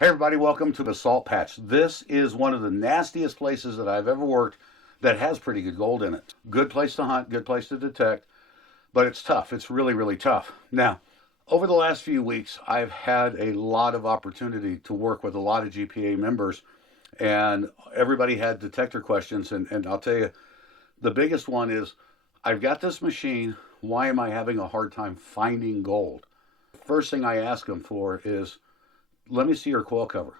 Hey everybody, welcome to the Salt Patch. This is one of the nastiest places that I've ever worked that has pretty good gold in it. Good place to hunt, good place to detect, but it's tough. It's really, really tough. Now, over the last few weeks, I've had a lot of opportunity to work with a lot of GPA members, and everybody had detector questions. And I'll tell you, the biggest one is I've got this machine. Why am I having a hard time finding gold? First thing I ask them for is, let me see your coil cover.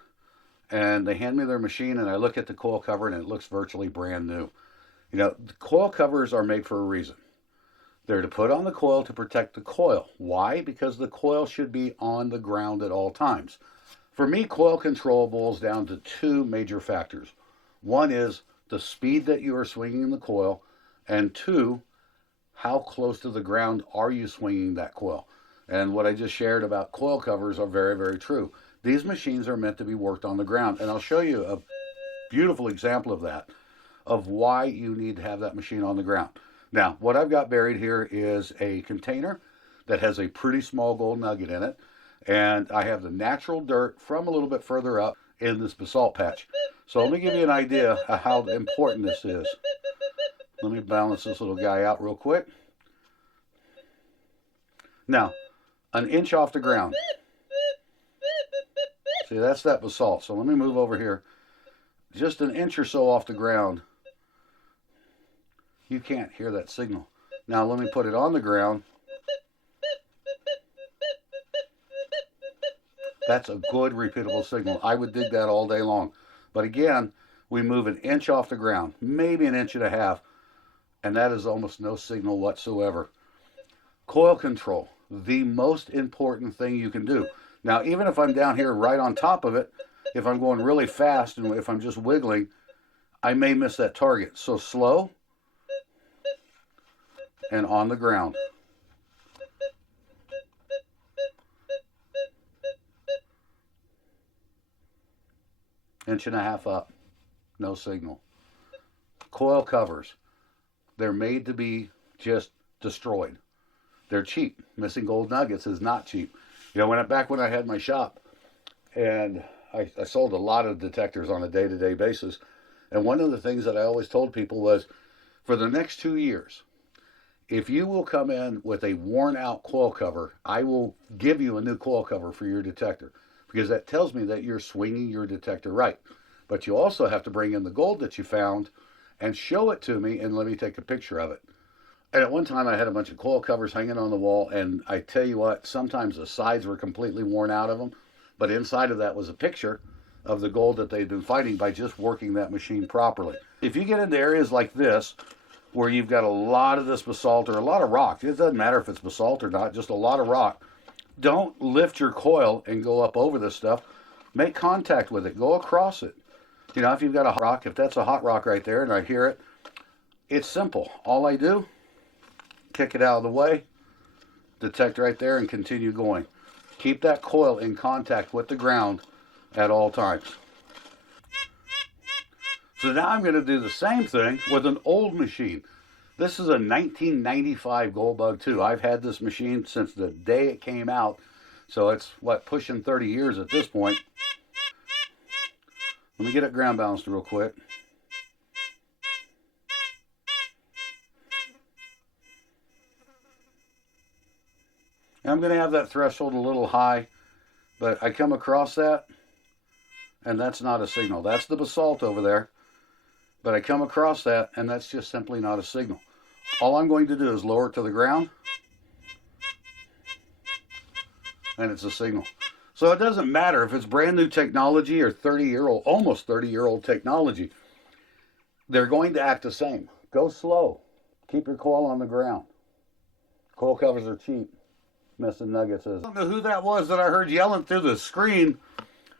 And they hand me their machine, and I look at the coil cover, and it looks virtually brand new. You know, the coil covers are made for a reason. They're to put on the coil to protect the coil. Why? Because the coil should be on the ground at all times. For me, coil control boils down to two major factors. One is the speed that you are swinging the coil, and two, how close to the ground are you swinging that coil? And what I just shared about coil covers are very, very true. These machines are meant to be worked on the ground, and I'll show you a beautiful example of that, of why you need to have that machine on the ground. Now, what I've got buried here is a container that has a pretty small gold nugget in it, and I have the natural dirt from a little bit further up in this basalt patch. So let me give you an idea of how important this is. Let me balance this little guy out real quick. Now, an inch off the ground. See, that's that basalt. So let me move over here. Just an inch or so off the ground, you can't hear that signal. Now let me put it on the ground. That's a good repeatable signal. I would dig that all day long. But again, we move an inch off the ground, maybe an inch and a half, and that is almost no signal whatsoever. Coil control, the most important thing you can do. Now, even if I'm down here right on top of it, if I'm going really fast and if I'm just wiggling, I may miss that target. So slow and on the ground. Inch and a half up, no signal. Coil covers, they're made to be just destroyed. They're cheap. Missing gold nuggets is not cheap. You know, back when I had my shop, and I sold a lot of detectors on a day-to-day basis, and one of the things that I always told people was, for the next 2 years, if you will come in with a worn-out coil cover, I will give you a new coil cover for your detector, because that tells me that you're swinging your detector right. But you also have to bring in the gold that you found and show it to me and let me take a picture of it. And at one time, I had a bunch of coil covers hanging on the wall, and I tell you what, sometimes the sides were completely worn out of them, but inside of that was a picture of the gold that they'd been finding by just working that machine properly. If you get into areas like this, where you've got a lot of this basalt or a lot of rock, it doesn't matter if it's basalt or not, just a lot of rock, don't lift your coil and go up over this stuff. Make contact with it. Go across it. You know, if you've got a hot rock, if that's a hot rock right there and I hear it, it's simple. All I do, kick it out of the way, detect right there, and continue going. Keep that coil in contact with the ground at all times. So now I'm going to do the same thing with an old machine. This is a 1995 Goldbug 2. I've had this machine since the day it came out, so it's, what, pushing 30 years at this point. Let me get it ground balanced real quick. And I'm going to have that threshold a little high, but I come across that, and that's not a signal. That's the basalt over there, but I come across that, and that's just simply not a signal. All I'm going to do is lower it to the ground, and it's a signal. So it doesn't matter if it's brand new technology or 30-year-old, almost 30-year-old technology. They're going to act the same. Go slow. Keep your coil on the ground. Coil covers are cheap. Missing nuggets is. I don't know who that was that I heard yelling through the screen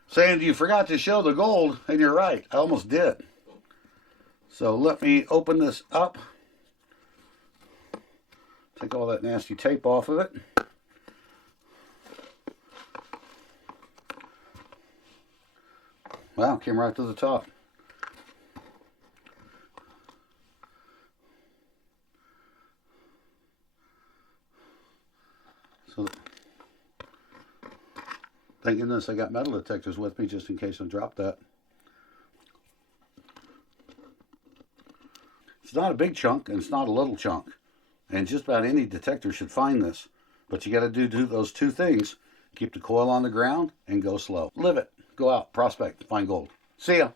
saying you forgot to show the gold, and you're right. I almost did. So let me open this up. Take all that nasty tape off of it. Wow, came right to the top. So Thank goodness I got metal detectors with me just in case I drop that. It's not a big chunk and it's not a little chunk. And just about any detector should find this. But you got to do those two things. Keep the coil on the ground and go slow. Live it. Go out, prospect, find gold. See ya.